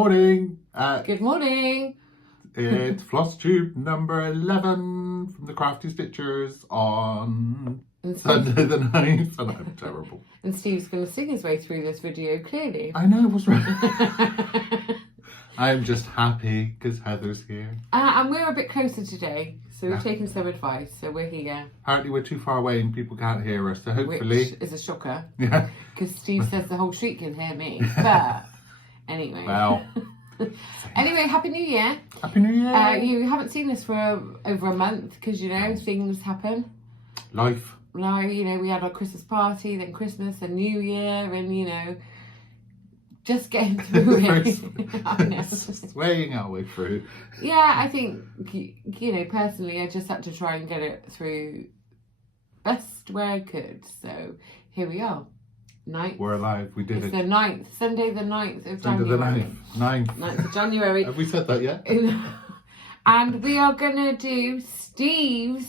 morning. Good morning. It's Flosstube number 11 from the Crafty Stitchers on Sunday the 9th. And I'm terrible. And Steve's going to sing his way through this video, clearly. I know, what's wrong? I'm just happy because Heather's here. And we're a bit closer today, so we've taken some advice, so we're here. Apparently we're too far away and people can't hear us, so hopefully... Which is a shocker. Yeah. Because Steve says the whole street can hear me. But anyway. Well. Anyway, Happy New Year. Happy New Year. You haven't seen us for over a month because, you know, things happen. Life. Like, you know, we had our Christmas party, then Christmas and New Year, and, you know, just getting through it. I know. Swaying our way through. Yeah, I think, you know, personally, I just had to try and get it through best way I could. So here we are. 9th. We're alive. We did it's it. the 9th. Sunday the 9th of Sunday January. the 9th. 9th of January. Have we said that yet? And we are going to do Steve's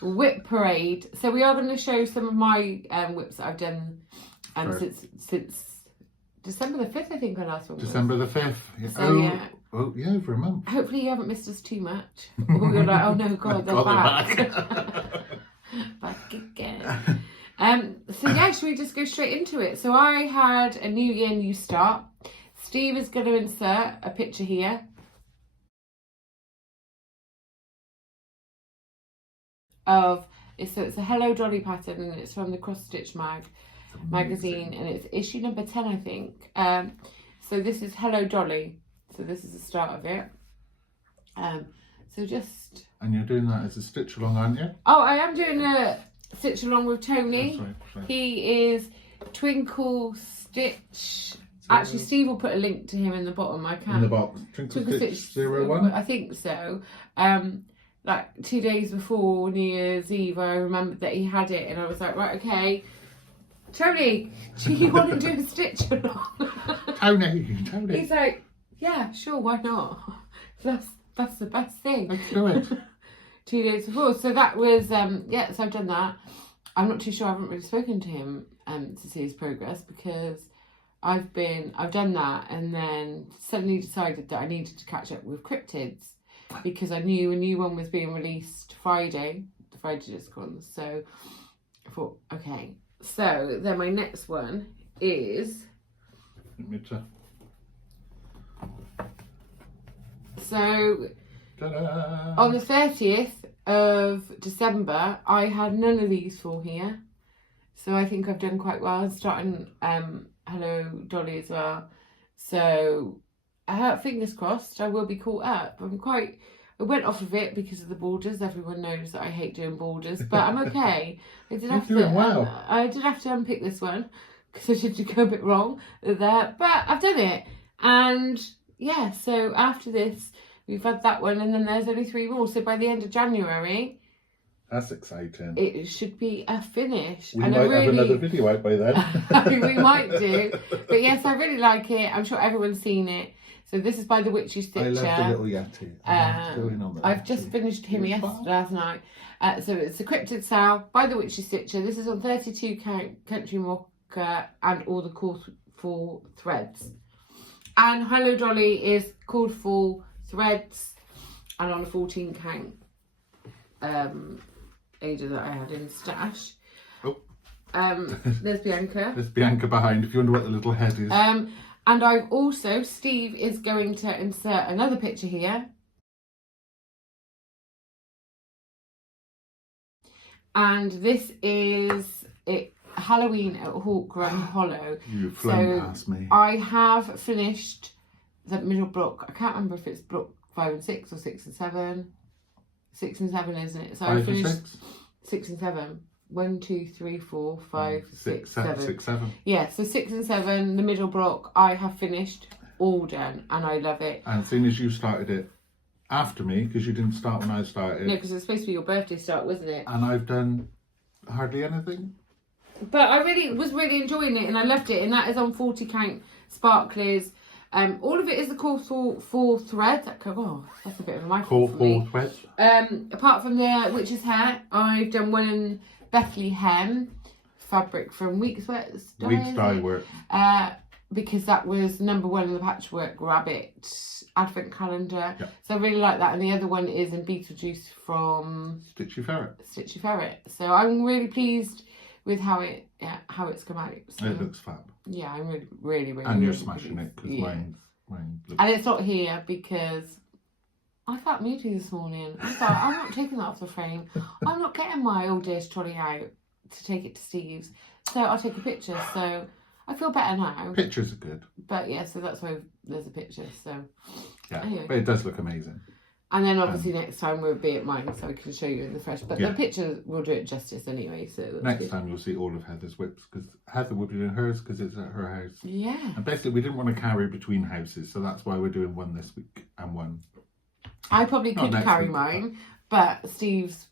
WIP parade. So we are going to show some of my WIPs that I've done since December the 5th, I think our last one was. December the 5th. Yeah. So, yeah. Oh, yeah, over a month. Hopefully you haven't missed us too much. Or you're like, oh no, God, they're back. Back again. So yeah, should we just go straight into it? So I had a new year, new start. Steve is going to insert a picture here. So it's a Hello Dolly pattern, and it's from the Cross Stitch magazine, and it's issue number 10, I think. So this is Hello Dolly. So this is the start of it. So just... And you're doing that as a stitch along, aren't you? Oh, I am doing a stitch along with Tony. That's right. He is Twinkle Stitch. Actually, Steve will put a link to him in the bottom. I can't. In the box. Twinkle Stitch 01? I think so. Like 2 days before New Year's Eve, I remembered that he had it, and I was like, right, okay, Tony, do you want to do a stitch along? Tony. He's like, yeah, sure, why not? That's the best thing. Let's do it. 2 days before. So that was, yeah, so I've done that. I'm not too sure, I haven't really spoken to him to see his progress, because I've done that, and then suddenly decided that I needed to catch up with cryptids, because I knew a new one was being released Friday, the Friday just gone. So I thought, okay. So then my next one is... So ta-da! On the 30th of December, I had none of these for here. So I think I've done quite well. I'm starting Hello Dolly as well. So fingers crossed, I will be caught up. I went off of it because of the borders. Everyone knows that I hate doing borders, but I'm okay. I did have to unpick this one because I did go a bit wrong there, but I've done it. And yeah, so after this, we've had that one, and then there's only 3 more. So by the end of January, that's exciting. It should be a finish. We might have another video out by then. We might do. But yes, I really like it. I'm sure everyone's seen it. So this is by the Witchy Stitcher. I love the little Yeti. I've just finished him last night. So it's the Cryptid Sal by the Witchy Stitcher. This is on 32 count country mocha and all the call for threads. And Hello Dolly is called for threads and on a 14 count Ada that I had in stash. Oh. There's Bianca. There's Bianca behind, if you wonder what the little head is. And I've also, Steve is going to insert another picture here. And this is Halloween at Hawk Run Hollow. You've flown past me. I have finished the middle block. I can't remember if it's block 5 and 6 or 6 and 7. 6 and 7, isn't it? So I finished 6 and 7. 1, 2, 3, 4, 5, 6, 7. 6, 7. Yeah, so 6 and 7, the middle block, I have finished, all done, and I love it. And seeing as you started it after me, because you didn't start when I started. No, because it was supposed to be your birthday start, wasn't it? And I've done hardly anything. But I was really enjoying it, and I loved it, and that is on 40 count sparklers. All of it is the call for thread. Oh, that's a bit of a mouthful for me. Thread. Apart from the Witch's Hair, I've done one in Bethlehem fabric from Weeks Dye. Weeks Dye work. because that was number 1 in the Patchwork Rabbit advent calendar. Yep. So I really like that. And the other one is in Beetlejuice from Stitchy Ferret. Stitchy Ferret. So I'm really pleased with how it's come out. So, It looks fab. yeah, I'm really And you're really smashing it because yeah. mine looks... And it's not here because I felt moody this morning. I thought, I'm not taking that off the frame. I'm not getting my old Dear's trolley out to take it to Steve's. So I'll take a picture. So I feel better now. Pictures are good. But yeah, so that's why there's a picture. So Yeah, anyway. but it does look amazing. And then obviously next time we'll be at mine so I can show you in the fresh. But Yeah. the picture will do it justice anyway. So that's Next good. time you'll see all of Heather's whips because Heather will be doing hers because it's at her house. Yeah. And basically we didn't want to carry between houses, so that's why we're doing one this week and one. I probably Not could next carry week, mine, but Steve's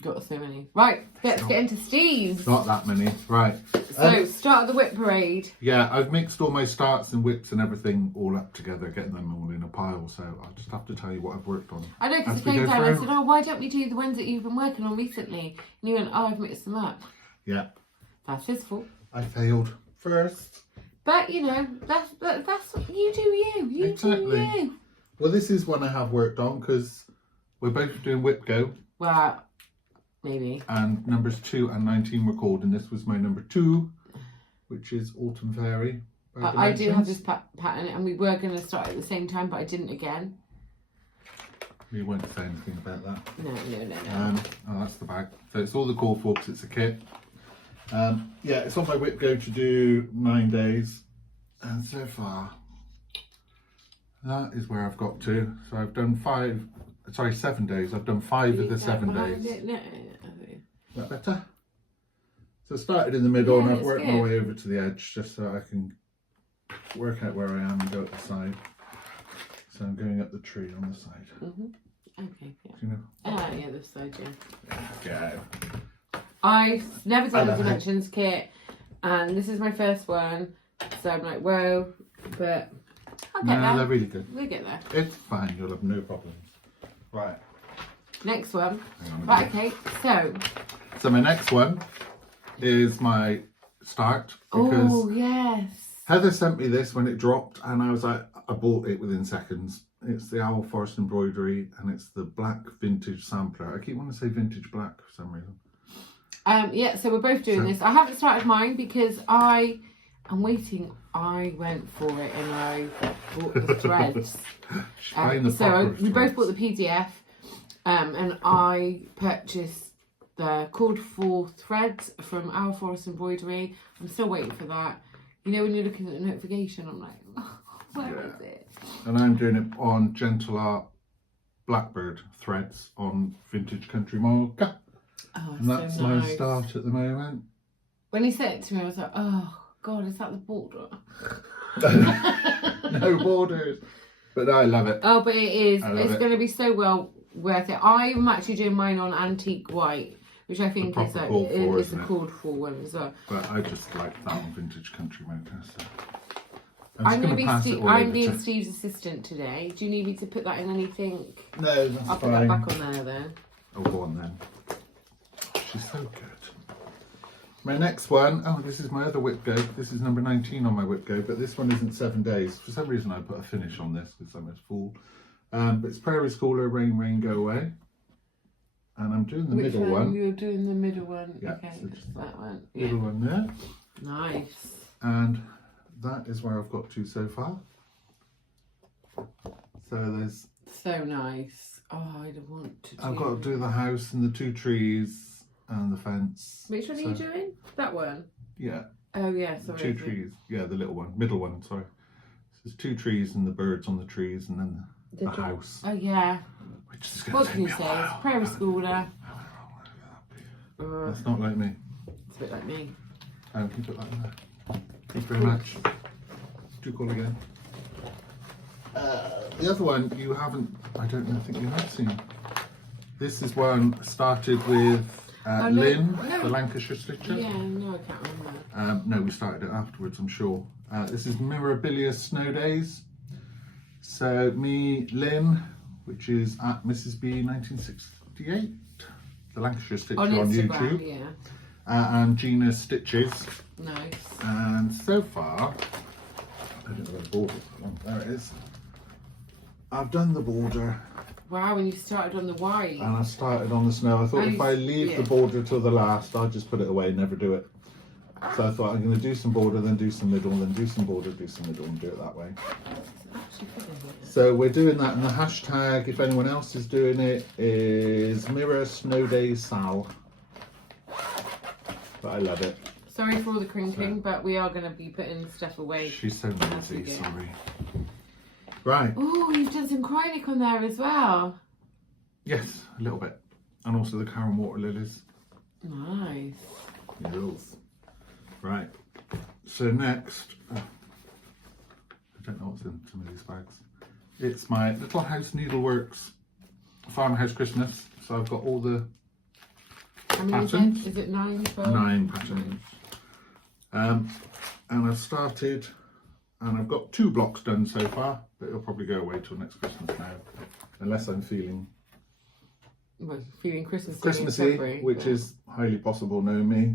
got so many. Right, let's get into Steve's. Not that many. Right. So, start of the whip parade. Yeah, I've mixed all my starts and whips and everything all up together, getting them all in a pile, so I'll just have to tell you what I've worked on. I know, because as I we came go down and I through. said, oh, why don't we do the ones that you've been working on recently? And you went, oh, I've mixed them up. Yeah. That's his fault. I failed first. But, you know, that's what you do you. You Exactly. do you. Well, this is one I have worked on because we're both doing Whip Go. Well, maybe. And numbers 2 and 19 were called, and this was my number 2, which is Autumn Fairy. by I do have Dimensions. this pattern, and we were going to start at the same time, but I didn't again. You won't say anything about that. No. Oh, that's the bag. So it's all the call for because it's a kit. Yeah, it's on my Whip Go to do 9 days. And so far, that is where I've got to. So I've done 7 days. I've done 5 of the 7 days. Is that better? So I started in the middle Yeah, and I've it's worked my good. way over to the edge just so I can work out where I am and go up the side. So I'm going up the tree on the side. Okay, yeah. Do you know? Yeah, this side, yeah. Yeah. I've never done a love it. Dimensions kit, and this is my first one, so I'm like, whoa, but I'll get No, there. they're really good. We'll get there. It's fine. You'll have no problems. Right. Next one. Hang on a Right, minute. okay, So my next one is my start because oh, yes. Heather sent me this when it dropped and I was like, I bought it within seconds. It's the Owl Forest embroidery and it's the black vintage sampler. I keep wanting to say vintage black for some reason. Yeah, so we're both doing this. I haven't started mine because I'm waiting. I went for it and I bought the threads. She's buying the So proper we both threads. bought the PDF, and I purchased the called for threads from Our Forest Embroidery. I'm still waiting for that. You know, when you're looking at the notification, I'm like, oh, where is it? And I'm doing it on Gentle Art Blackbird threads on Vintage Country Mocha. Oh, And that's so my nice. start at the moment. When he said it to me, I was like, oh God, is that the border? No borders. But I love it. Oh, but it is. I love It's it. going to be so well worth it. I'm actually doing mine on antique white, which I think is proper called for, is isn't a it? called for one as well. But I just like that on Vintage Country Mocha. So I'm going to be pass it all I'm over being to... Steve's assistant today. Do you need me to put that in anything? No, that's I'll put fine. that back on there then. Oh, go on then. She's so good. My next one, oh, this is my other Whip Go. This is number 19 on my Whip Go, but this one isn't 7 days. For some reason, I put a finish on this because I'm a fool. But it's Prairie Schooler, Rain, Rain, Go Away. And I'm doing the Which middle one. You're doing the middle one. Yeah, Okay, so just just that one. Yeah. Middle one there. Nice. And that is where I've got to so far. So there's, So nice. Oh, I'd want to do. I've got to do the house and the 2 trees and the fence. Which one are you doing? That one? Yeah. Oh, yeah, sorry. 2 trees. Yeah, the little one. Middle one, sorry. So there's 2 trees and the birds on the trees and then the house. Oh, yeah. Which is going What to can you take me say? a It's while. Prairie Schooler. That's not like me. It's a bit like me. Keep it like that. Thank you very much. Do call again. The other one you haven't, I don't think you have seen. This is one started with no, Lynn, no. the Lancashire Stitcher. Yeah, no, I can't remember. No, we started it afterwards, I'm sure. This is Mirabilia Snow Days. So me, Lynn, which is at Mrs. B 1968, the Lancashire Stitcher On on Instagram, YouTube. yeah. And Gina Stitches. Nice. And so far, the border. There it is. I've done the border. Wow, and you started on the white. And I started on the snow. I thought if I leave the border till the last, I'll just put it away, never do it. So I thought I'm going to do some border, then do some middle, then do some border, do some middle, and do it that way. So we're doing that, and the hashtag, if anyone else is doing it, is Mirror Snow Day Sal. But I love it. Sorry for all the crinkling, but we are going to be putting stuff away. She's so noisy, sorry. Right. Oh, you've done some acrylic on there as well. Yes, a little bit. And also the Karen water lilies. Nice. Yes. Right. So next, I don't know what's in some of these bags. It's my Little House Needleworks Farmhouse Christmas. So I've got all the How many patterns. is it 9? 12? 9 patterns. And I've started, and I've got 2 blocks done so far, but it'll probably go away till next Christmas now, unless I'm feeling Christmassy, which is highly possible, know me.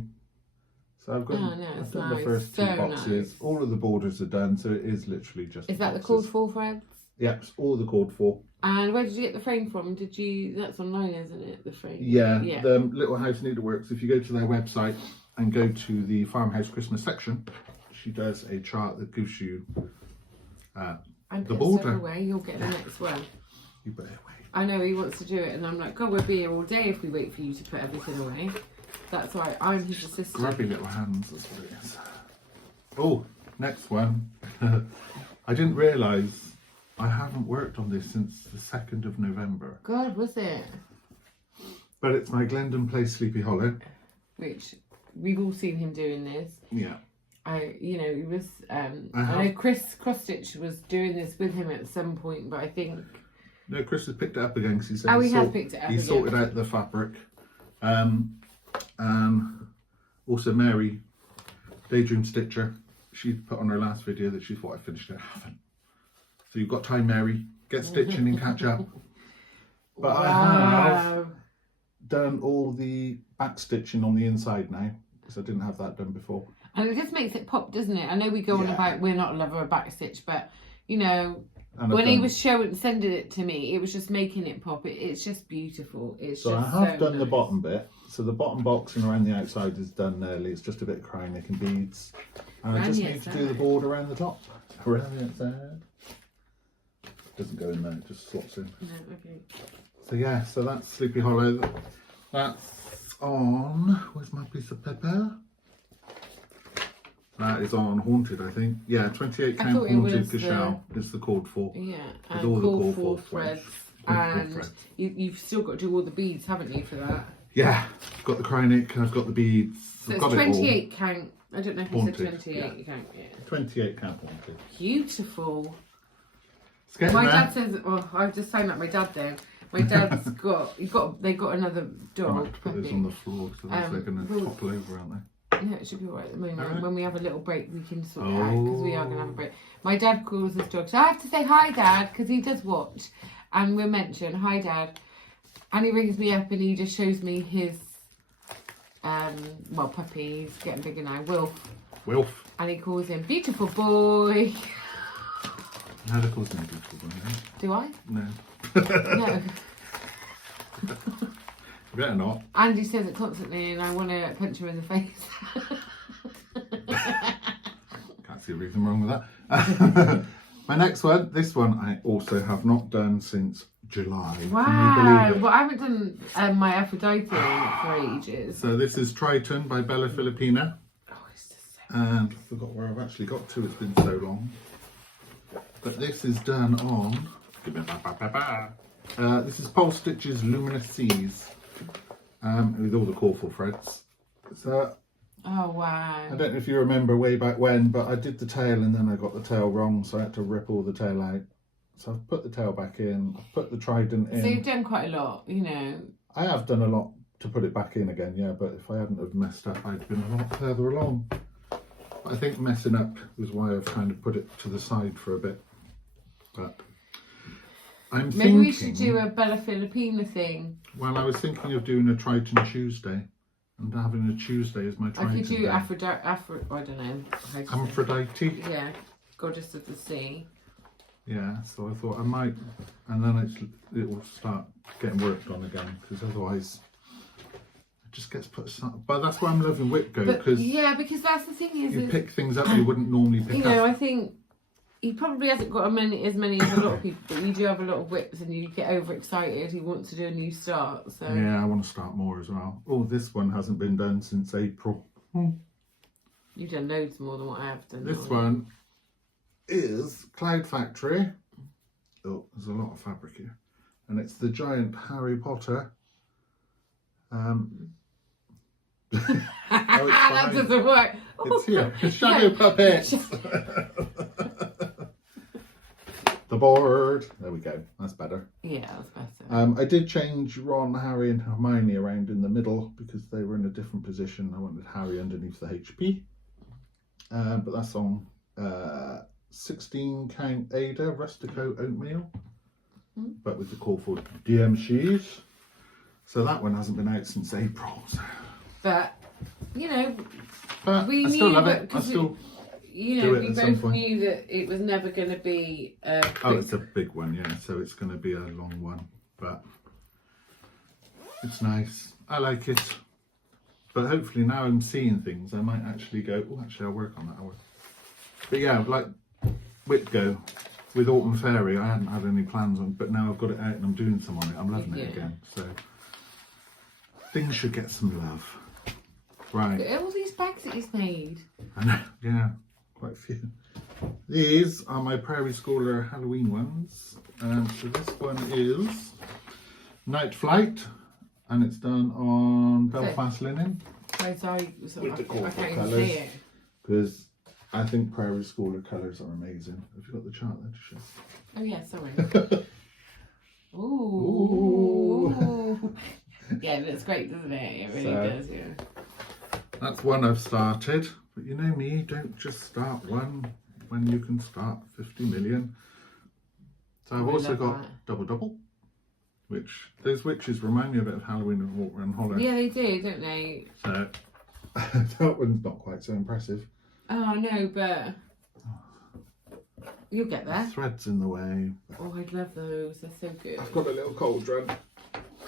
So I've got I've done the first 2 boxes. Nice. All of the borders are done, so it is literally just. Is that the called for threads? Yep, it's all the called for. And where did you get the frame from? Did you? That's online, isn't it? The frame. Yeah, the Little House Needleworks. If you go to their website and go to the Farmhouse Christmas section, she does a chart that gives you the border. Away, you'll get the next one. You put it away. I know he wants to do it, and I'm like, God, we'll be here all day if we wait for you to put everything away. That's why I'm his assistant. Grubby little hands, that's what it is. Oh, next one. I didn't realise I haven't worked on this since the 2nd of November. God, was it? But it's my Glendon Place Sleepy Hollow. Which, we've all seen him doing this. Yeah. He was, I know Chris Cross-Stitch was doing this with him at some point, but I think... No, Chris has picked it up again because he said he has picked it up he sorted out the fabric. And also Mary, Daydream Stitcher, she put on her last video that she thought I finished it. I haven't. So you've got time, Mary. Get stitching and catch up. But wow. I have done all the back stitching on the inside now because I didn't have that done before. And it just makes it pop, doesn't it? I know we go on about we're not a lover of back stitch, but you know, when he was sending it to me, it was just making it pop. It's just beautiful. So I have done the bottom bit. So the bottom boxing around the outside is done nearly. It's just a bit of Krynic and beads. And I just need to do the border around the top. Around the outside. Doesn't go in there, it just slots in. No, okay. So yeah, so that's Sleepy Hollow. That's on, where's my piece of paper? That is on Haunted, I think. Yeah, 28 count Haunted Cashel is the called for. Yeah, with all the called for threads. And you've still got to do all the beads, haven't you, for that? Yeah, I've got the Krynic and I've got the beads. So it's 28 count. I don't know if you said 28 count. Yeah. 28 count Haunted. Beautiful. My dad says, oh, I've just found out my dad there. My dad's they got another dog. I might have to put those on the floor because they're going to topple over, aren't they? Yeah, it should be all right at the moment. Right. When we have a little break, we can sort it out because we are going to have a break. My dad calls his dog, so I have to say hi, Dad, because he does watch, and we'll mention hi, Dad, and he rings me up and he just shows me his puppy. He's getting bigger now, Wilf, and he calls him beautiful boy. How do you call him beautiful boy? Do I? No. No. Better not. Andy says it constantly and I want to punch him in the face. Can't see a reason wrong with that. My next one, this one I also have not done since July. Wow. Can you believe it? Well, I haven't done my Aphrodite for ages. So this is Triton by Bella Filipina. Oh, it's just so and I forgot where I've actually got to, it's been so long. But this is done on... this is Pole Stitch's Luminous Seas. With all the colourful threads. So, oh wow! I don't know if you remember way back when, but I did the tail and then I got the tail wrong, so I had to rip all the tail out. So I've put the tail back in, I've put the trident in. So you've done quite a lot, you know. I have done a lot to put it back in again, yeah, but if I hadn't have messed up, I'd been a lot further along. But I think messing up was why I've kind of put it to the side for a bit. But I'm thinking... Maybe we should do a Bella Filipina thing. Well, I was thinking of doing a Triton Tuesday and having a Tuesday as my Triton I could do day. I don't know. Aphrodite? Yeah. Goddess of the Sea. Yeah, so I thought I might, and then it will start getting worked on again, because otherwise it just gets put aside. But that's why I'm loving WIP Go, because yeah, because that's the thing is, you pick things up you wouldn't normally pick you know, up. I think he probably hasn't got as many as a lot of people, but you do have a lot of WIPs and you get overexcited. He wants to do a new start, so Yeah, I want to start more as well. Oh, this one hasn't been done since April. You've done loads more than what I have done. This one is Cloud Factory. Oh, there's a lot of fabric here. And it's the giant Harry Potter. That doesn't work. It's here. Shadow puppets. The board. There we go. That's better. Yeah, that's better. I did change Ron, Harry and Hermione around in the middle because they were in a different position. I wanted Harry underneath the HP. But that's on 16 count Ada Rustico Oatmeal. But with the colourful DM shoes. So that one hasn't been out since April. So. But, you know, but we I still knew love that it. I still you do know, it we at some both point. knew that it was never going to be a Oh, it's a big one, yeah. So it's going to be a long one. But it's nice. I like it. But hopefully now I'm seeing things, I might actually go, oh, actually I'll work on that. But yeah, like WIP Go with Autumn Fairy, I hadn't had any plans on, but now I've got it out and I'm doing some on it. I'm loving it again. So things should get some love. Right. Look at all these bags that he's made. I know, yeah, quite a few. These are my Prairie Schooler Halloween ones. So this one is Night Flight, and it's done on Belfast linen. With the I colourful can't even colours. see it. Because I think Prairie Schooler colours are amazing. Have you got the chart there to show? Oh yeah, sorry. Ooh. Yeah, it looks great, doesn't it? It really does, yeah. That's one I've started. But you know me, don't just start one when you can start 50 million. So I've also got Double, which those witches remind me a bit of Halloween and Walker and Holler. Yeah, they do, don't they? So that one's not quite so impressive. Oh no, but you'll get there. Threads in the way. Oh, I'd love those. They're so good. I've got a little cauldron.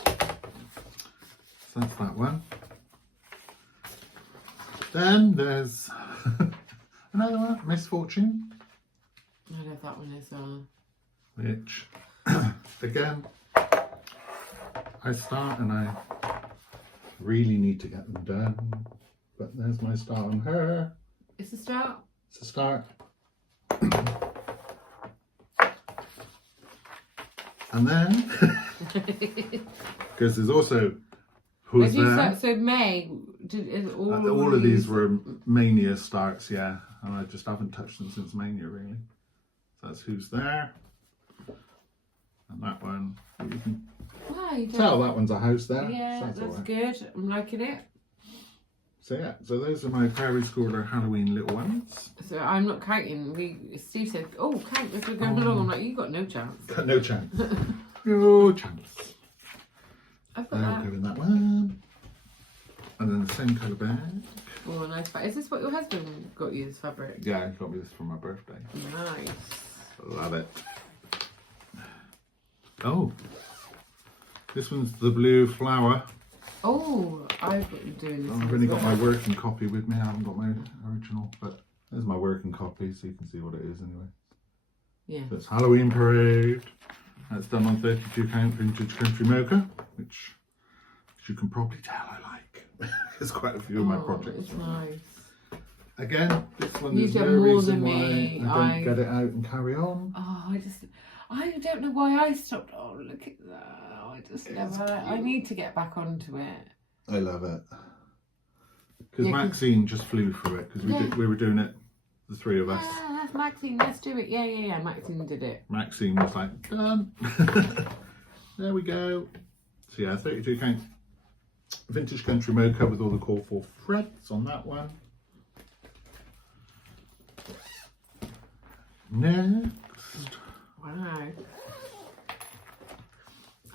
So that's that one. Then there's another one, Misfortune. I love that one as well. Which, again, I start and I really need to get them done. But there's my start on her. It's a start. It's a start. And then, because there's also Who's there. So May, all of these were Mania starts, yeah. And I just haven't touched them since Mania, really. So that's Who's There. And that one, you can tell that one's a house there. Yeah, so that's right. good. I'm liking it. So yeah, so those are my Prairie Schooler Halloween little ones. So I'm not counting. Steve said, "Oh, count as we're going along." I'm like, "You got no chance." Got no chance. No chance. I've got I'll that. go in that one. And then the same colour bag. Oh, nice. Is this what your husband got you, this fabric? Yeah, he got me this for my birthday. Nice. Love it. Oh, this one's the blue flower. Oh, I've got you doing this. I've only got my working copy with me. I haven't got my original, but there's my working copy, so you can see what it is anyway. Yeah. So it's Halloween Parade. That's done on 32 count vintage country mocha, which you can probably tell I like. There's quite a few of my projects. It's nice. Again, this one You've there's done no more reason than me. why I don't get it out and carry on. Oh, I don't know why I stopped. Oh, look at that. I just never. I need to get back onto it. I love it. Because Yeah, Maxine just flew through it, because we were doing it, the three of us. That's Maxine, let's do it. Yeah. Maxine did it. Maxine was like, done. There we go. So yeah, 32 count vintage country mocha with all the colourful threads on that one. Next. Wow.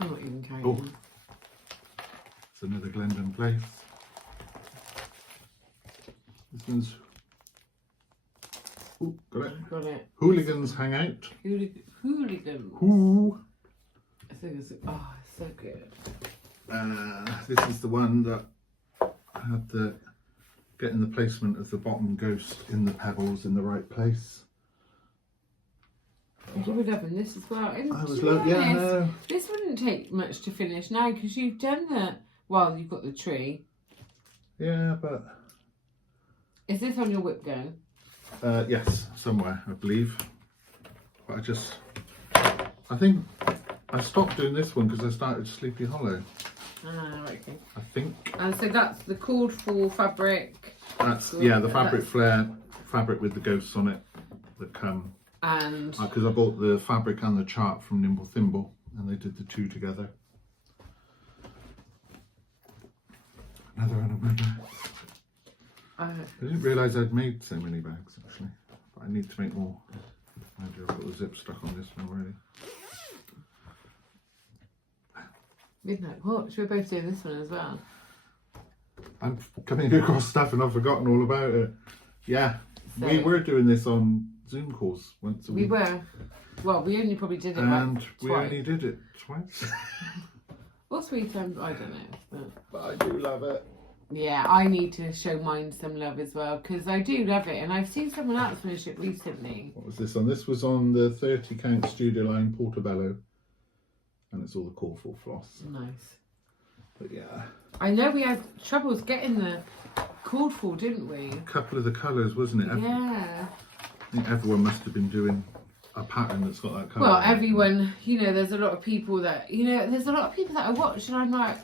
I'm not even counting. Oh. It's another Glendon Place. This one's... Oh, got it. Got got it. Hooligans Hangout. Hooligans. Who? I think it's so good. This is the one that I had the getting the placement of the bottom ghost in the pebbles in the right place. You were loving this as well. And I was to be honest, yeah, no. this wouldn't take much to finish now because you've done the. Well, you've got the tree. Yeah, but Is this on your WIP go? yes, somewhere I believe. But I think I stopped doing this one because I started Sleepy Hollow. Right, okay. I think. And so that's the called for fabric. That's the fabric flare fabric with the ghosts on it that come. And Because I bought the fabric and the chart from Nimble Thimble and they did the two together. Another one of my bags. I didn't realise I'd made so many bags actually, but I need to make more. I've got the zip stuck on this one already. Midnight Watch, we're both doing this one as well. I'm coming across stuff and I've forgotten all about it. Yeah, So, we were doing this on Zoom calls once a week. We were. Well, we only probably did it and like we twice. only did it twice. Or 3 times, I don't know. But I do love it. Yeah, I need to show mine some love as well because I do love it, and I've seen someone else finish it recently. What was this on? This was on the 30 count Studio Line Portobello, and it's all the colourful floss. Nice. But yeah, I know we had troubles getting the called for, didn't we? a couple of the colours, wasn't it? Yeah. I think everyone must have been doing a pattern that's got that colour. Well, everyone, there's a lot of people that, there's a lot of people that I watch, and I'm like,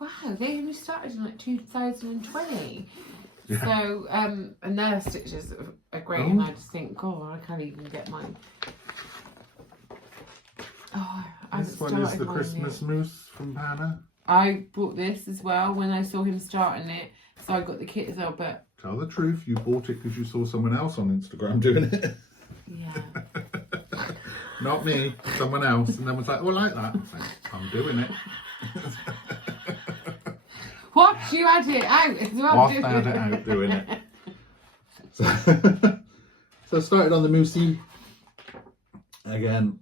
wow, they only started in like 2020. Yeah. So, and their stitches are great, and I just think, God, I can't even get mine. Oh, This one is the Christmas mousse from Panna. I bought this as well when I saw him starting it, so I got the kit as well, but... Tell the truth, you bought it because you saw someone else on Instagram doing it. Yeah. Not me, someone else. And then was like, oh, I like that. I was like, I'm doing it. What? You had it out as well, Whilst I had it out doing it. So I started on the Moosey. Again,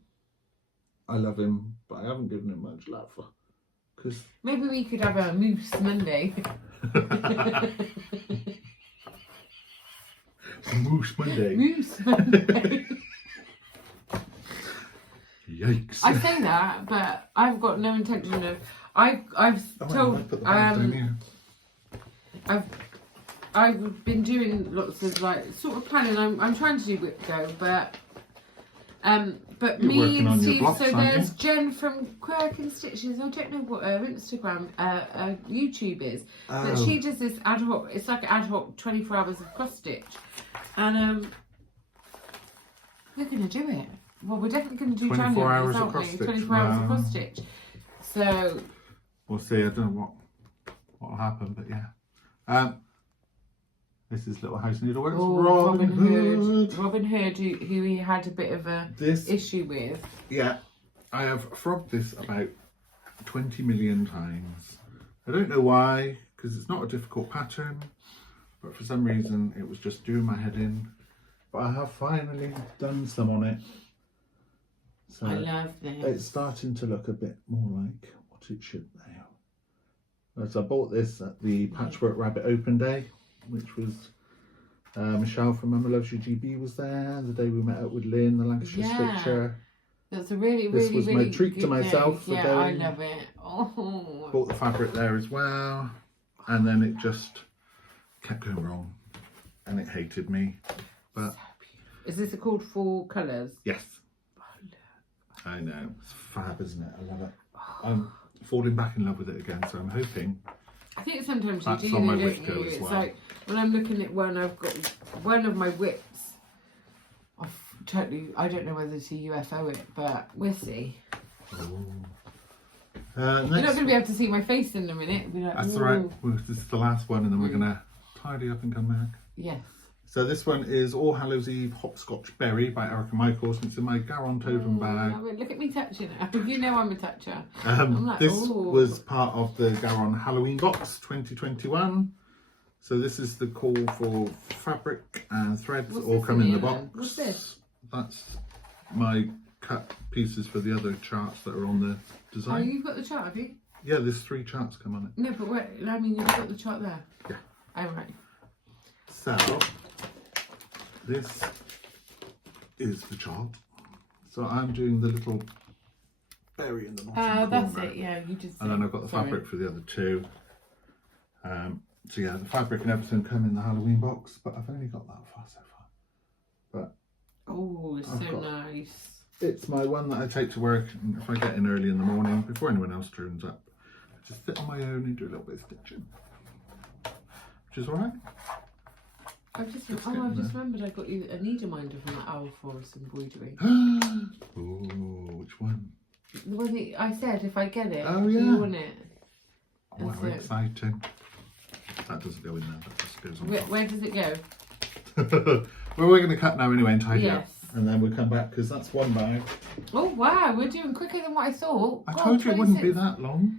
I love him, but I haven't given him much love. Cause... Maybe we could have a Moose Monday. Moose Monday. Moose Monday. Yikes. I say that, but I've got no intention of... I've told... I've been doing lots of like sort of planning. I'm trying to do WIP go, but You're me and Steve. Blocks, So there's Jen from Quirk and Stitches. I don't know what her Instagram, YouTube is, but she does this ad hoc. It's like ad hoc 24 hours of cross stitch, and we're gonna do it. Well, we're definitely gonna do 24 hours January, of cross aren't we? stitch. 24 hours of cross stitch. So we'll see. I don't know what'll happen, but yeah. This is Little House Needleworks. Robin Hood. Robin Hood, who he had a bit of a issue with. Yeah, I have frogged this about 20 million times. I don't know why, because it's not a difficult pattern, but for some reason it was just doing my head in. But I have finally done some on it. So I love this. It's starting to look a bit more like what it should now. So I bought this at the Patchwork Rabbit Open Day, which was Michelle from Mama Loves You GB was there. The day we met up with Lynn, the Lancashire Stitcher. That's a really, this was really my treat to myself. Day. Yeah, I love it. Oh. Bought the fabric there as well, and then it just kept going wrong, and it hated me. But is this called for colours? yes, I know, it's fab, isn't it? I love it. I'm falling back in love with it again, so I'm hoping. I think sometimes you That's do, on my don't WIP you? go as It's well. like when I'm looking at one, I've got one of my WIPs. I don't know whether to UFO it, but we'll see. You're not going to be able to see my face in a minute. Be like, that's all right. Well, this is the last one, and then we're going to tidy up and come back. Yes. So this one is All Hallows Eve Hopscotch Berry by Erica Michaels. It's in my Garon Toven bag. Look at me touching it. You know I'm a toucher. This was part of the Garon Halloween box 2021. So this is the call for fabric and threads all come in the box. What's this? that's my cut pieces for the other charts that are on the Oh, design. you've got the chart, have you? Yeah, there's 3 charts come on it. No, but wait, I mean, you've got the chart there. Yeah. Oh, right. So, this is the chart. So I'm doing the little berry in the bottom That's corner. it, yeah, you did say. And then I've got the fabric for the other 2. So yeah, the fabric and everything come in the Halloween box, but I've only got that far so far. But Oh, it's I've so got- nice. it's my one that I take to work, and if I get in early in the morning, before anyone else turns up, I just sit on my own and do a little bit of stitching. Which is alright. I've just Just I've getting just there. remembered I got you a needle minder from the Owl Forest embroidery. Ooh, which one? The one that I said if I get it, Oh, do yeah. you want it? Oh, That's how it. exciting. That doesn't go in there, that just goes on Where does it go? top. Well, we're going to cut now anyway and tidy up. Yes. And then we'll come back, because that's one bag. Oh wow, we're doing quicker than what I thought. I God, told you it wouldn't be 26. that long.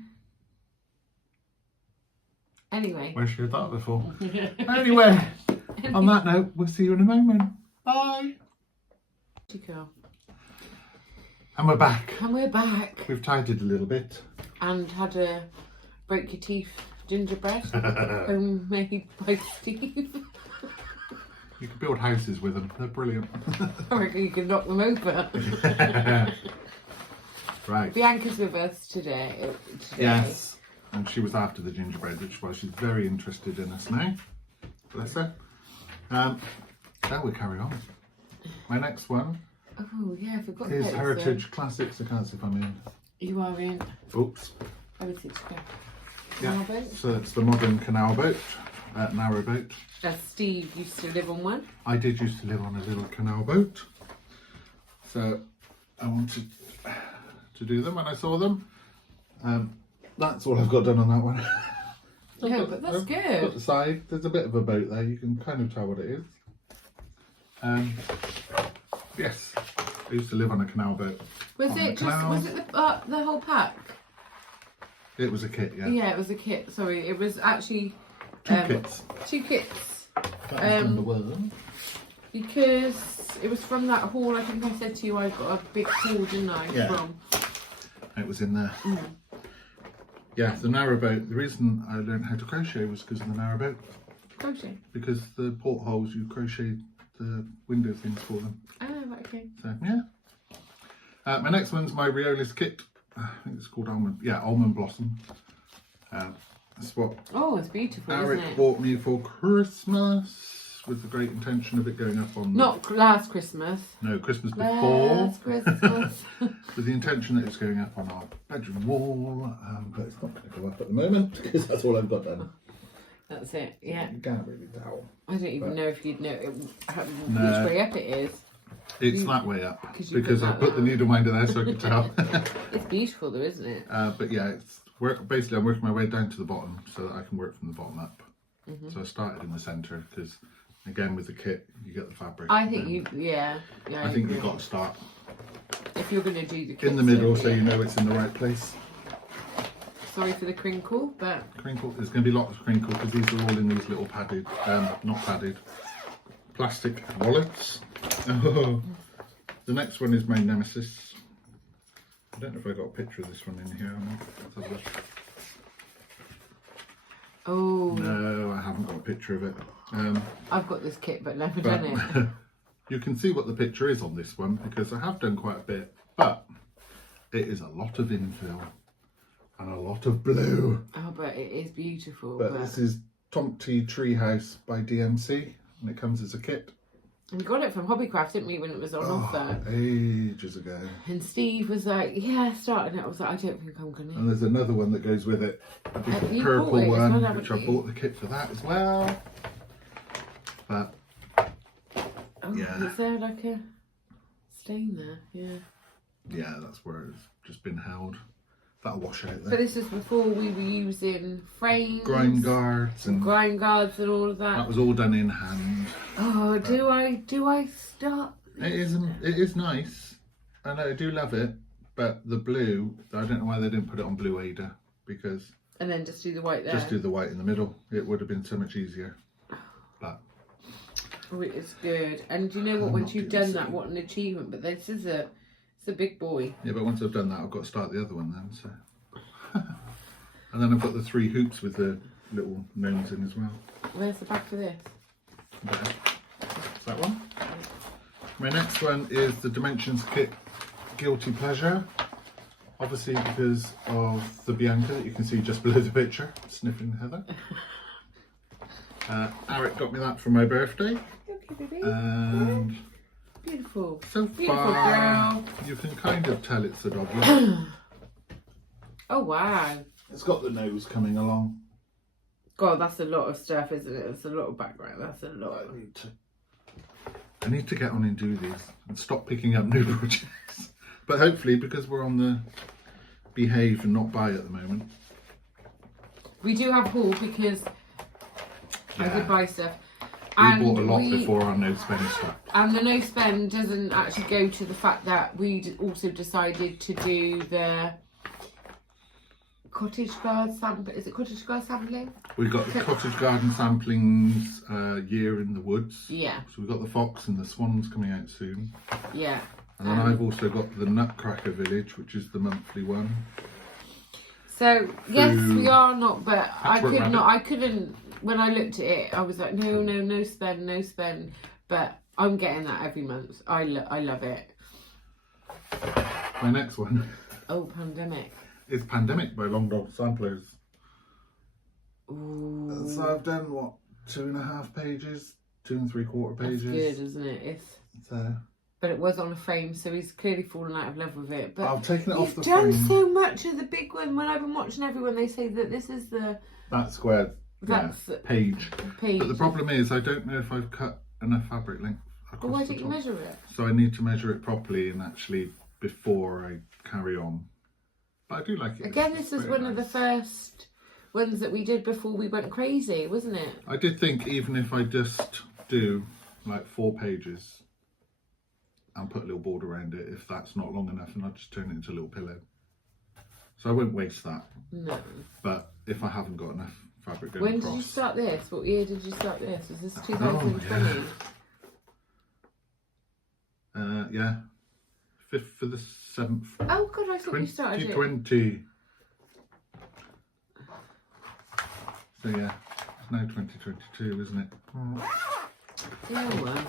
Anyway. Where's you that before? Anyway, on that note, we'll see you in a moment. Bye. And we're back. And we're back. We've tidied a little bit. And had a break your teeth gingerbread homemade by Steve. You can build houses with them. They're brilliant. I reckon you can knock them over. Right. Bianca's with us today. Yes. And she was after the gingerbread, which is why she's very interested in us now. Bless her. Now we carry on. My next one Oh yeah, I forgot is about Heritage Classics. I can't see if I'm in. You are in Oops. Heritage Go. Yeah. Canal boat. So it's the modern canal boat, narrow boat. Steve used to live on one. I did used to live on a little canal boat. So I wanted to do them when I saw them. That's all I've got done on that one. Yeah, but that's I've good. got the side. There's a bit of a boat there. You can kind of tell what it is. Yes, I used to live on a canal boat. Was On it the just canals. was it the whole pack? It was a kit, yeah. Yeah, it was a kit. Sorry, it was actually 2 kits. 2 kits. That was number 1. Because it was from that haul. I think I said to you I got a big haul, didn't I? Yeah. From. It was in there. Mm. Yeah, the narrow boat. The reason I learned how to crochet was because of the narrow boat. Crochet. Because the portholes, you crochet the window things for them. Oh, right, okay. So yeah. My next one's my Riolis kit. I think it's called Almond Blossom. That's what Oh, it's beautiful, Eric isn't it? bought me for Christmas, with the great intention of it going up on Not last Christmas. Christmas before, Last Christmas. with the intention that it's going up on our bedroom wall, but it's not going to go up at the moment because that's all I've got done. That's it. Yeah. You can't really tell. I don't even But- know if you'd know No. which way up it is. It's that way up 'Cause you because put I that put the down. needle minder there so I could tell. It's beautiful though, isn't it? But yeah, basically I'm working my way down to the bottom so that I can work from the bottom up. So I started in the centre because, again, with the kit you get the fabric. I think and you, yeah. I think agree. you've got to start If you're going to do the in the kits, middle so yeah. you know it's in the right place. Sorry for the crinkle, but Crinkle. There's going to be lots of crinkle because these are all in these little padded, not padded, plastic wallets. Oh. The next one is my nemesis. I don't know if I got a picture of this one in here or not. Let's have a look. oh, No, I haven't got a picture of it. I've got this kit but never But done it. you can see what the picture is on this one because I have done quite a bit, but it is a lot of infill and a lot of blue. Oh, but it is beautiful. But this is Tomty Treehouse by DMC and it comes as a kit. We got it from Hobbycraft, didn't we, when it was on offer? Ages ago. And Steve was like, yeah, starting it. I was like, I don't think I'm going And there's another one that goes with it, a big you purple bought it as well, one, haven't which I you? bought the kit for that as well. But Oh, yeah. is there like a stain there? Yeah. yeah, that's where it's just been held. That'll wash out But there. this is before we were using frames. Grind guards and Grind guards and all of that that. was all done in hand. Oh, do I start? It is nice, and I do love it. But the blue, I don't know why they didn't put it on Blue Ada because And then just do the white there. just do the white in the middle. It would have been so much easier. But Oh, it is good. And you know what? I'm Once not you've doing done the that, same. what an achievement. But this is it's a big boy. Yeah, but once I've done that, I've got to start the other one then. So, and then I've got the 3 hoops with the little gnomes in as well. Where's the back for this? There. Is that one? My next one is the Dimensions kit Guilty Pleasure. Obviously because of the Bianca that you can see just below the picture, sniffing Heather. Eric got me that for my birthday. Okay, baby. And Beautiful. so Beautiful far, girl. you can kind of tell it's a dog. Oh, wow. It's got the nose coming along. God, that's a lot of stuff, isn't it? That's a lot of background. That's a lot. I need to get on and do these and stop picking up new projects. But hopefully, because we're on the behave and not buy at the moment. We do have haul because I did buy stuff. We bought a lot before our no spend stuff. And the no spend doesn't actually go to the fact that we also decided to do the cottage garden sampling. Is it cottage garden sampling? We got the cottage garden samplings year in the woods. Yeah. So we've got the fox and the swans coming out soon. Yeah. And then I've also got the Nutcracker Village, which is the monthly one. So yes, we are not, but Patchwork I couldn't. When I looked at it, I was like, no spend. But I'm getting that every month. I love it. My next one. Oh, Pandemic. Is Pandemic by Long Dog Samplers. Ooh. So I've done what, 2.5 pages, 2 3/4 pages. That's good, isn't it? So But it was on a frame, so he's clearly fallen out of love with it. But I've taken it off the you've done frame. so much of the big one. When I've been watching everyone, they say that this is the That square page. page. But the problem is I don't know if I've cut enough fabric length across But why the don't you top. measure it? So I need to measure it properly and actually before I carry on. But I do like it. Again, It's this was very one of the nice. first ones that we did before we went crazy, wasn't it? I did think even if I just do like 4 pages and put a little border around it, if that's not long enough, and I'll just turn it into a little pillow. So I won't waste that. No. But if I haven't got enough fabric going When across. did you start this? What year did you start this? Was this Oh, 2020? Yeah. 5th for the 7th. Oh God, I thought you started it. 2020. So yeah, it's now 2022, isn't it? Yeah, well,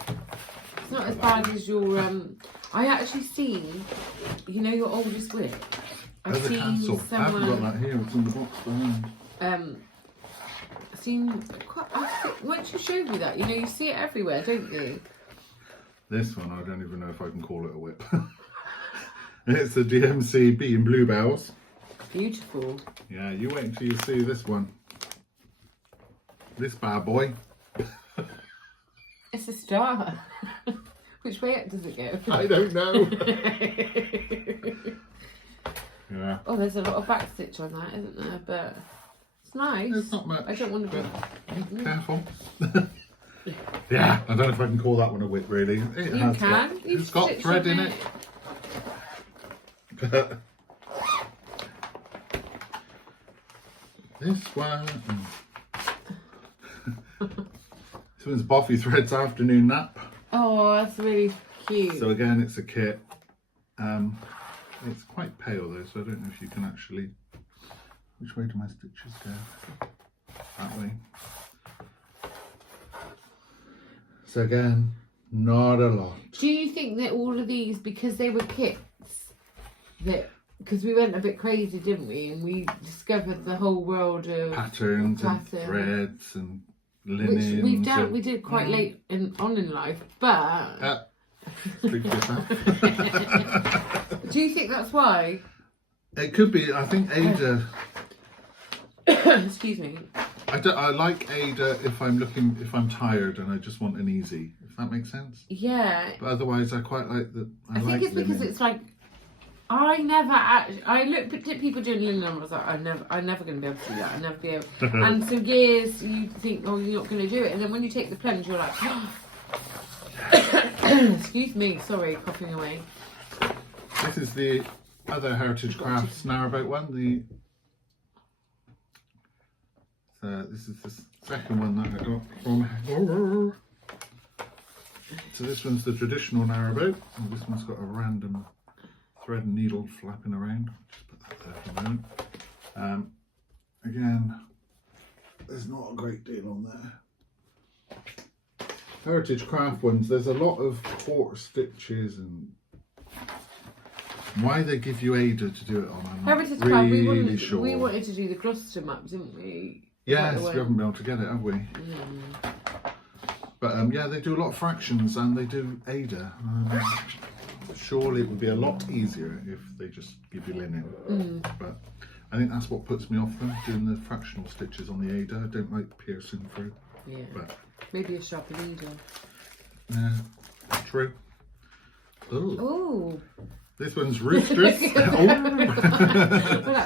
it's not as bad as your. I actually seen, you know, your oldest WIP. I've There's a seen cancel. I haven't got someone. that here. It's in the box behind. Seen quite. Once you showed me that, you know, you see it everywhere, don't you? This one, I don't even know if I can call it a WIP. It's a DMC Bee and Bluebells. Beautiful. Yeah, you wait until you see this one. This bad boy. It's a star. Which way up does it go? I don't know. Yeah. Oh, there's a lot of back stitch on that, isn't there? But it's nice. It's not much. I don't want to be careful. Yeah, I don't know if I can call that one a WIP really. It You has can. Got, You've it's got stitched thread on in it. it. This one. This one's Boffy Threads Afternoon Nap. Oh, that's really cute. So again, it's a kit. It's quite pale though, so I don't know if you can actually. Which way do my stitches go? That way. So again, not a lot. Do you think that all of these, because they were kits, that because we went a bit crazy, didn't we? And we discovered the whole world of Patterns and threads and linens. which we've done. We did quite late on in life, but. Speak for yourself. Do you think that's why? It could be. I think Ada. Excuse me. I like Ada if I'm tired and I just want an easy. If that makes sense. Yeah. But otherwise, I quite like the. I think it's because it's like. I looked at people doing linen and I was like, I'm never going to be able to do that. I'll never be able. And for years you think, oh, you're not going to do it, and then when you take the plunge, you're like, excuse me, sorry, coughing away. This is the other Heritage Crafts narrowboat one. So this is the second one that I got from So this one's the traditional narrowboat, and this one's got a random thread and needle flapping around. Just put that there for a moment. Again, there's not a great deal on there. Heritage craft ones, there's a lot of quarter stitches, and why they give you Ada to do it on, I'm not Heritage Craft, really sure. we wanted to do the Gloucester map, didn't we? Yes, we haven't been able to get it, have we? But yeah, they do a lot of fractions and they do Ada. Surely it would be a lot easier if they just give you linen. But I think that's what puts me off them, doing the fractional stitches on the Ada. I don't like piercing through. Yeah. But maybe a sharper needle. yeah, true. Ooh. Oh. This one's roosters.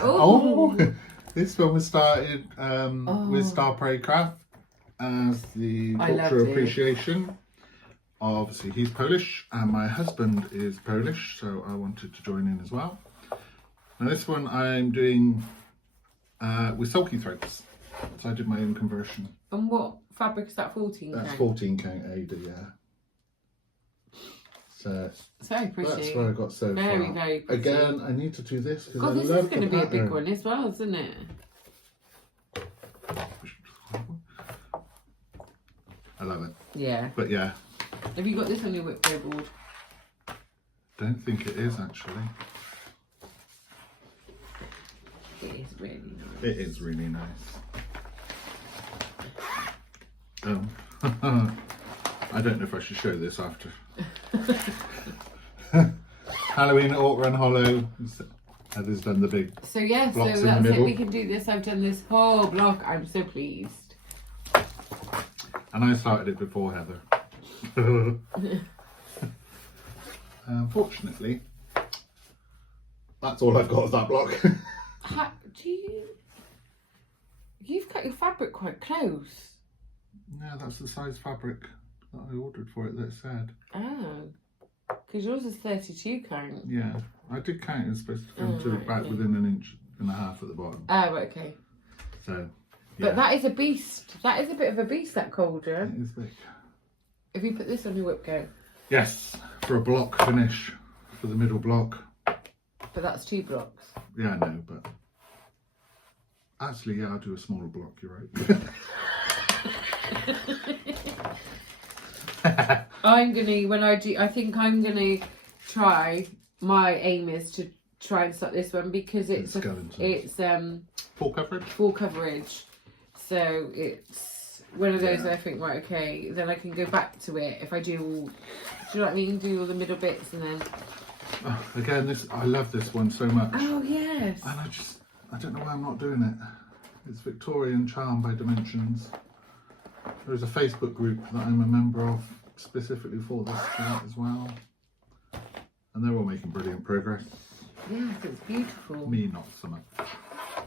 Oh. This one was started with Star Parade Craft as the cultural appreciation. Obviously he's Polish and my husband is Polish, so I wanted to join in as well. Now this one I'm doing with sulky threads, so I did my own conversion. And what fabric is that, 14 count? That's 14 count Ada, yeah. So it's very pretty. that's where I got so far. Very pretty. Again, I need to do this because I this love is going to be a big one as well, isn't it? I love it. Yeah. But yeah. Have you got this on your WIP go board? Don't think it is actually. It is really nice. It is really nice. I don't know if I should show this after. Halloween at Orca and Hollow. Heather's done the big. So yeah, so blocks that's in the it. middle. We can do this. I've done this whole block. I'm so pleased. And I started it before Heather. Unfortunately, that's all I've got of that block. You've cut your fabric quite close. No, that's the size fabric that I ordered for it that said. Oh, because yours is 32 count. Yeah, I did count. It's supposed to come to about within an inch and a half at the bottom. Oh, okay. So, yeah. But that is a beast. That is a bit of a beast, that cauldron. It is big. If you put this on your WIP go. Yes, for a block finish, for the middle block. But that's 2 blocks. Yeah, I know, but actually, yeah, I'll do a smaller block. You're right. I'm gonna, when I do, I think I'm gonna try. My aim is to try and start this one because it's full coverage. Full coverage. So it's one of those where I think, right, okay, then I can go back to it if I do all. Do you know what I mean? Do all the middle bits and then. Again, I love this one so much. Oh yes. And I don't know why I'm not doing it. It's Victorian Charm by Dimensions. There's a Facebook group that I'm a member of specifically for this as well. And they're all making brilliant progress. Yes, it's beautiful. Me, not so much.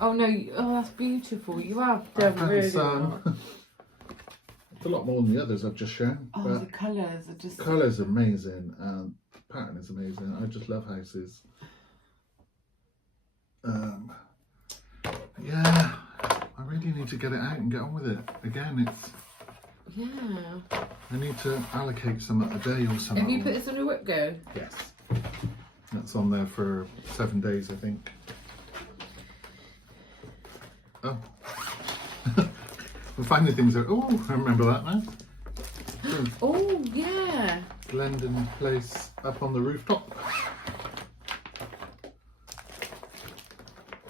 Oh no, that's beautiful. You have done really well. It's a lot more than the others I've just shown. Oh, the colours are just... Colours are amazing and the pattern is amazing. I just love houses. Yeah, I really need to get it out and get on with it. Again, it's... Yeah. I need to allocate some a day or something. Have you put this on your WIP go? Yes. That's on there for 7 days, I think. Oh. We're finding things that... Oh, I remember that now. Oh, yeah. Glendon Place up on the rooftop.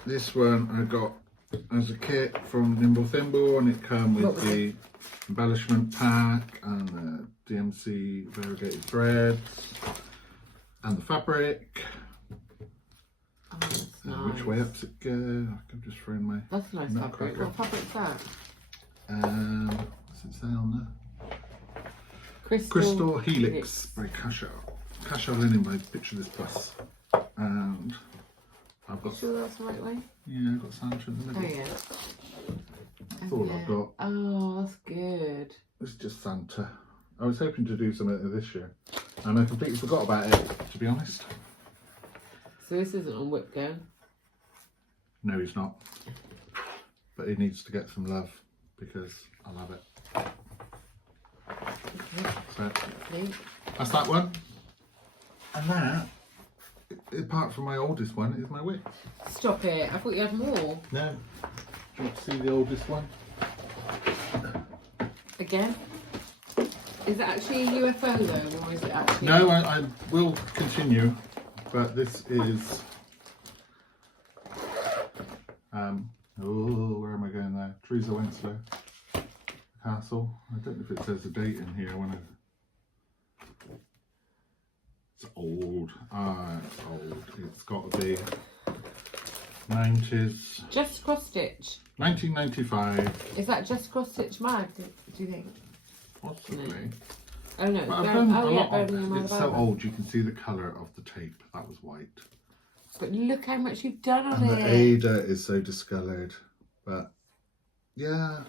This one I got as a kit from Nimble Thimble, and it came with the embellishment pack and the DMC variegated threads and the fabric. Oh, that's nice. Which way up's it go? I'm just throwing my... That's nice fabric. What fabric's that? What's it say on there? Crystal Helix by Casho. Casho linen by Picture This Plus. And I've got... Sure that's the right way? Yeah, I've got Santa in the middle. Oh yeah. That's all I've got. Oh, that's good. It's just Santa. I was hoping to do something this year, and I completely forgot about it, to be honest. So this isn't on WIP go? No, he's not. But he needs to get some love, because I love it. Okay. But Hopefully. that's that one. And that, apart from my oldest one, is my WIP. Stop it. I thought you had more. No. Do you want to see the oldest one? Again? Is it actually a UFO though, or is it actually... No, I will continue, but this is... where am I going there? Teresa Wensler Castle. I don't know if it says a date in here when it's old. It's old. It's got to be 90s. Just cross stitch. 1995. Is that just cross stitch mag? Do you think? Possibly. No. Oh no. But I've done a lot Better of Than Your it's Mother so Barbara. old you can see the colour of the tape. That was white. But look how much you've done on And it. the Ada is so discoloured. But yeah,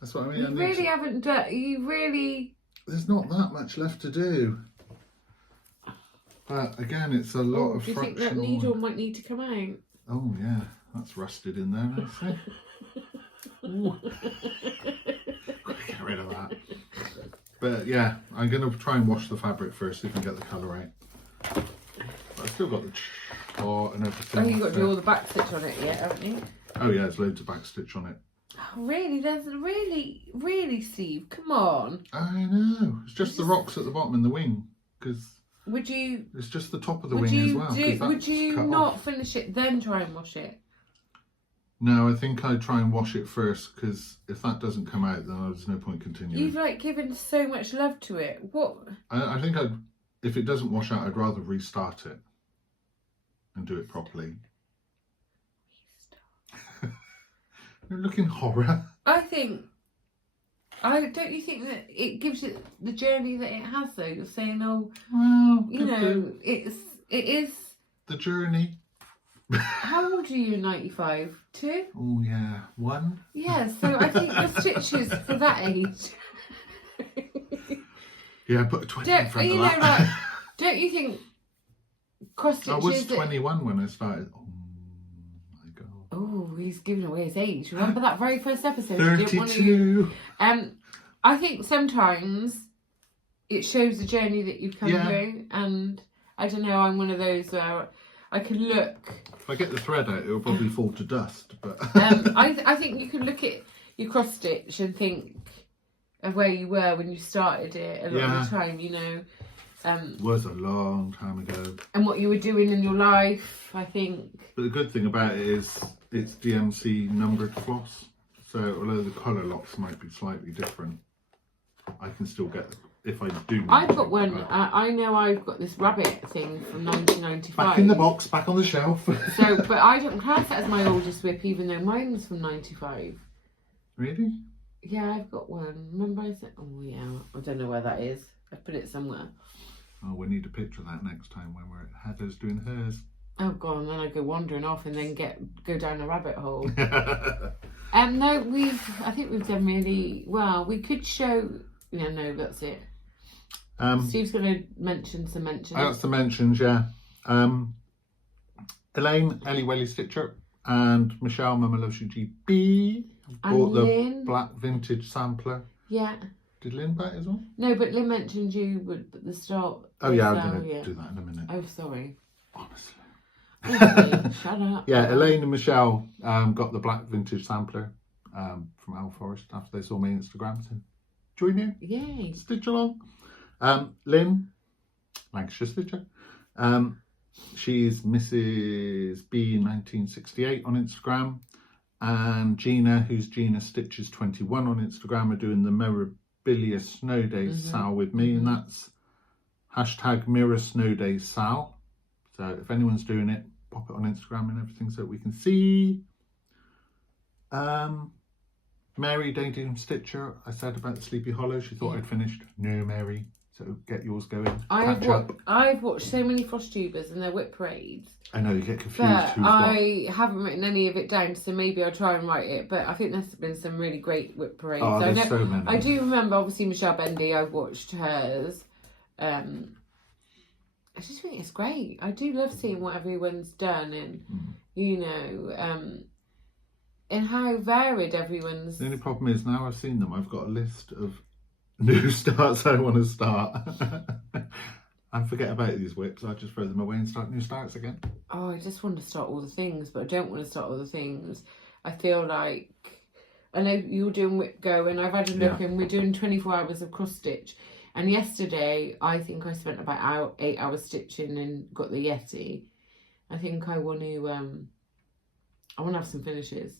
that's what I mean. You really haven't done. You really. There's not that much left to do. But again, it's a lot of Do you think that fractional. needle might need to come out? Oh yeah, that's rusted in there. I see. Ooh. Get rid of that. But yeah, I'm going to try and wash the fabric first so you can get the colour right. But I've still got the chart and everything. Oh, you've got to do all the back stitch on it yet, haven't you? Oh yeah, there's loads of back stitch on it. Oh, really? There's really, Steve. Come on. I know. It's just the rocks at the bottom in the wing because Would you? it's just the top of the Would wing as you well. 'cause do? Would that's you cut not off. finish it then try and wash it? No, I think I'd try and wash it first because if that doesn't come out, then there's no point continuing. You've like given so much love to it. What? I think if it doesn't wash out, I'd rather restart it and do it properly. You're looking horror. Don't you think that it gives it the journey that it has though? You're saying, oh, Well, you know, it is. the journey. How old are you? 95? 2? Oh yeah, 1. Yeah. So I think the stitches for that age. Yeah, put a 20 in front of that. Like, don't you think cross I stitches? was 21 when I started. Oh my god. Oh, he's giving away his age. Remember that very first episode? You didn't want to- 32. I think sometimes it shows the journey that you've come Yeah. through, and I don't know. I'm one of those where I can look. If I get the thread out, it'll probably fall to dust. But I think you can look at your cross stitch and think of where you were when you started it a lot of the time, you know. it was a long time ago. And what you were doing in your life, I think. But the good thing about it is it's DMC numbered floss. So although the colour locks might be slightly different, I can still get, if I do. I've got one, I know I've got this rabbit thing from 1995. Back in the box, back on the shelf. So, but I don't class it as my oldest WIP, even though mine was from 95. Really? Yeah, I've got one. Remember I said, oh yeah, I don't know where that is. I put it somewhere. Oh, we need a picture of that next time when we're at Heather's doing hers. Oh god, and then I go wandering off and then go down a rabbit hole. No, I think we've done really well. We could show, yeah, no, that's it. Steve's going to mention some mentions. I got some mentions, yeah. Elaine, Ellie Welly Stitcher, and Michelle, Mama Loves You GB. Bought the Lynn. black vintage sampler. Yeah. Did Lynn buy it as well? No, but Lynn mentioned you at the start. Oh yeah, I'm going to do that in a minute. Oh, sorry. Honestly. Okay, shut up. Yeah, Elaine and Michelle got the black vintage sampler from Al Forest after they saw me on Instagram. So join in, Yay. stitch along. Lynn, Lancashire Stitcher. She's Mrs. B1968 on Instagram. And Gina, who's Gina Stitches 21 on Instagram, are doing the Mirabilia Snow Days Sal with me, and that's hashtag Mirror Snow Days Sal. So if anyone's doing it, pop it on Instagram and everything so we can see. Mary Daydream Stitcher, I said about the Sleepy Hollow, she thought I'd finished. No, Mary. So get yours going. I've watched so many Flosstubers and their WIP parades. I know, you get confused. But I haven't written any of it down, so maybe I'll try and write it. But I think there's been some really great WIP parades. Oh, there's so many. I do remember, obviously, Michelle Bendy, I've watched hers. I just think it's great. I do love seeing what everyone's done and, you know, and how varied everyone's... The only problem is now I've seen them, I've got a list of new starts I want to start. And forget about these WIPs. I just throw them away and start new starts again. Oh, I just want to start all the things, but I don't want to start all the things. I feel like, I know you're doing WIP Go, and I've had a look, and we're doing 24 hours of cross stitch. And yesterday, I think I spent about 8 hours stitching and got the Yeti. I think I want to have some finishes.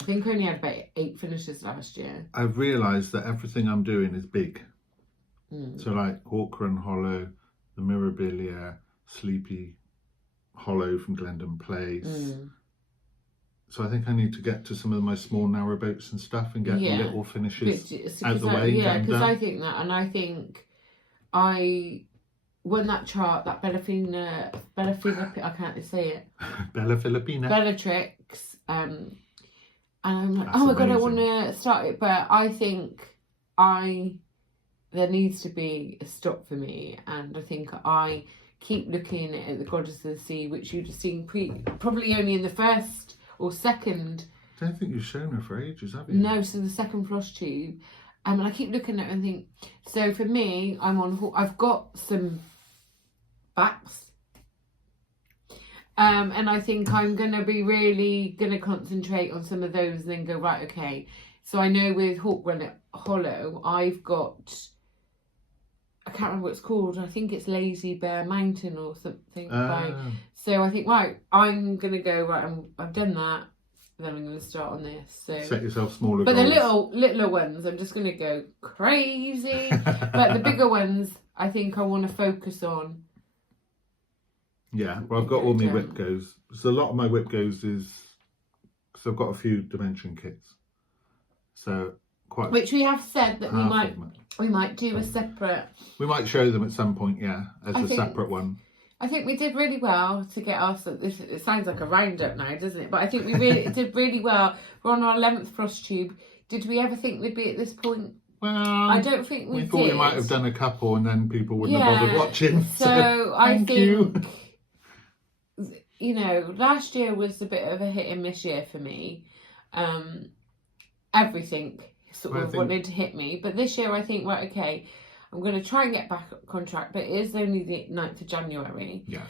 I think I only had about 8 finishes last year. I've realised that everything I'm doing is big. So like Hawkrun Hollow, the Mirabilia, Sleepy Hollow from Glendon Place. So I think I need to get to some of my small narrow boats and stuff and get little finishes out the way. Yeah, because I think that, and I think I won that chart, that Bella Filipina, I can't say it. Bella Filipina. Bellatrix. And I'm like, That's oh my God, I amazing. want to start it. But I think there needs to be a stop for me. And I think I keep looking at the Goddess of the Sea, which you'd have seen probably only in the first or second. I don't think you've shown her for ages, have you? No, so the second Flosstube. And I keep looking at it and think, so for me, I've got some backs. And I think I'm going to be really going to concentrate on some of those and then go, right, okay. So I know with Hawkrun Hollow, I've got, I can't remember what it's called. I think it's Lazy Bear Mountain or something. So I think, right, I'm going to go, right, I've done that. Then I'm going to start on this. So set yourself smaller but goals. the littler ones, I'm just going to go crazy. But the bigger ones, I think I want to focus on. Yeah, well, I've got all my WIP goes. So a lot of my WIP goes is because I've got a few dimension kits. So quite. Which we have said that we might do a separate. We might show them at some point, yeah, as a separate one. I think we did really well to get us. It sounds like a roundup now, doesn't it? But I think we really did really well. We're on our 11th Flosstube. Did we ever think we'd be at this point? Well, I don't think we did. We thought we might have done a couple, and then people wouldn't have bothered watching. So I think, you know, last year was a bit of a hit and miss year for me. Everything sort of wanted to hit me, but this year I think, right, okay, I'm going to try and get back on track, but it is only the 9th of January. Yeah.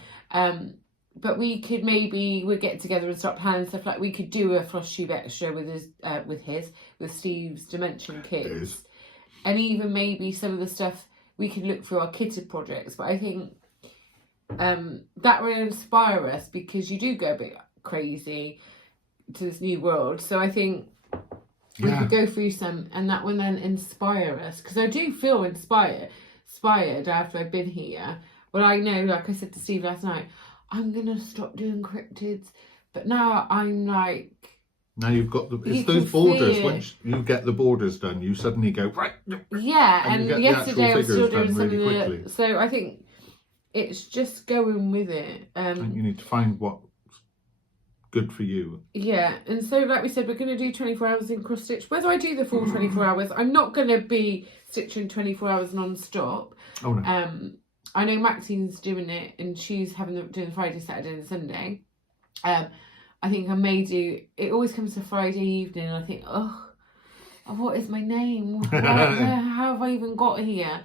But we'll get together and start planning stuff. Like we could do a Flosstube extra with Steve's Dimension kits, and even maybe some of the stuff we could look for our kitted projects. But I think that will inspire us because you do go a bit crazy to this new world. So I think. We could go through some, and that will then inspire us. Because I do feel inspired after I've been here. Well, I know, like I said to Steve last night, I'm going to stop doing cryptids. But now I'm like... Now you've got it's those borders. Once you get the borders done, you suddenly go, right. Yeah, and yesterday I was still doing some really of the... So I think it's just going with it. And you need to find what... good for you. Yeah, and so like we said, we're going to do 24 hours in cross stitch. Whether I do the full 24 hours, I'm not going to be stitching 24 hours non-stop. Oh no. I know Maxine's doing it, and she's doing the Friday, Saturday, and Sunday. I think I may do. It always comes to Friday evening, and I think, oh, what is my name? How have I even got here?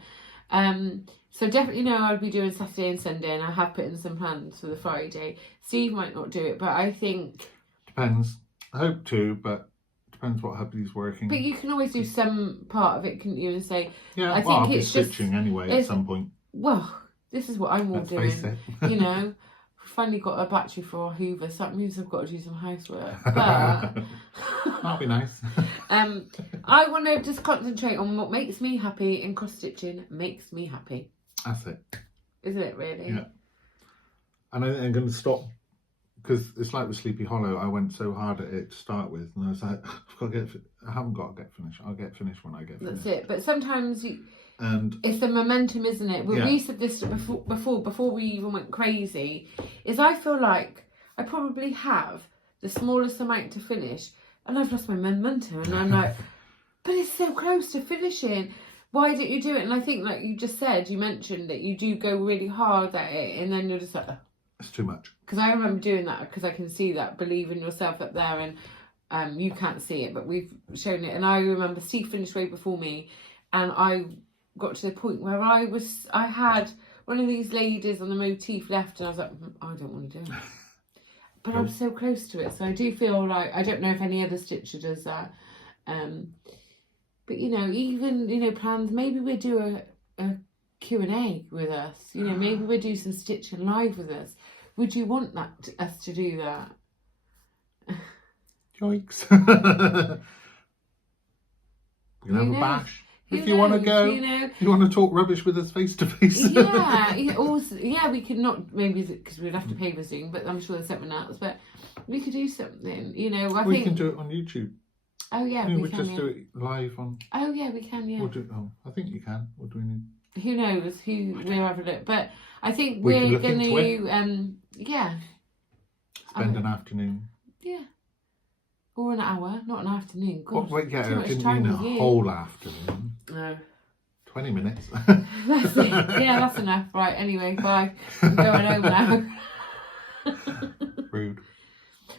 So definitely know I'll be doing Saturday and Sunday, and I have put in some plans for the Friday. Steve might not do it, but I think... Depends. I hope to, but depends what hubby's working. But you can always do some part of it, couldn't you, and say... Yeah, I think I'll be it's stitching anyway at some point. Well, this is what I'm all doing. Face it. You know, we finally got a battery for our Hoover, so that means I've got to do some housework. But... That'll be nice. I want to just concentrate on what makes me happy, and cross-stitching makes me happy. That's it. Isn't it, really? Yeah. And I'm going to stop, because it's like with Sleepy Hollow, I went so hard at it to start with, and I was like, I haven't got to get finished. I'll get finished when I get finished. That's it. But sometimes it's the momentum, isn't it? We said this before we even went crazy, is I feel like I probably have the smallest amount to finish, and I've lost my momentum, and I'm like, but it's so close to finishing. Why didn't you do it? And I think, like you just said, you mentioned that you do go really hard at it, and then you're just like... It's too much. Because I remember doing that, because I can see that, believe in yourself up there, and you can't see it, but we've shown it. And I remember Steve finished way before me, and I got to the point where I had one of these ladies on the motif left, and I was like, I don't want to do it. But I'm so close to it, so I do feel like, I don't know if any other stitcher does that. But, you know, even, you know, plans, maybe we'll do a Q&A with us. You know, maybe we'll do some stitching live with us. Would you want us to do that? Yikes. We can have a bash. If you want to go, you want to talk rubbish with us face to face. Yeah, we could not, maybe because we'd have to pay for Zoom, but I'm sure there's something else. But we could do something, you know. I think we can do it on YouTube. Oh yeah, we can just do it live on. Oh yeah, we can. Yeah. I think you can. What do we need? Who knows? We'll have a look. But I think we're going to, spend an afternoon. Yeah. Or an hour, not an afternoon. God, I didn't mean a whole afternoon. No. 20 minutes. That's it. Yeah, that's enough. Right, anyway, bye. I'm going home now. Rude.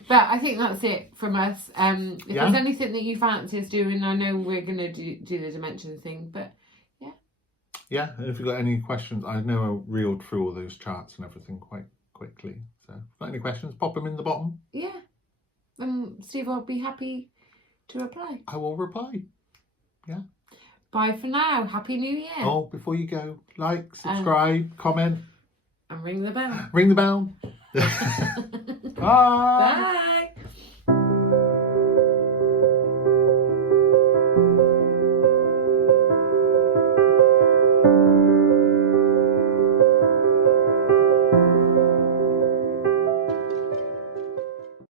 But I think that's it from us. If there's anything that you fancy us doing, I know we're going to do the dimension thing, but yeah. Yeah, and if you've got any questions, I know I reeled through all those charts and everything quite quickly. So if you've got any questions, pop them in the bottom. Yeah. Steve, I'll be happy to reply. I will reply. Yeah. Bye for now. Happy New Year. Oh, before you go, like, subscribe, comment. And ring the bell. Ring the bell. Bye. Bye.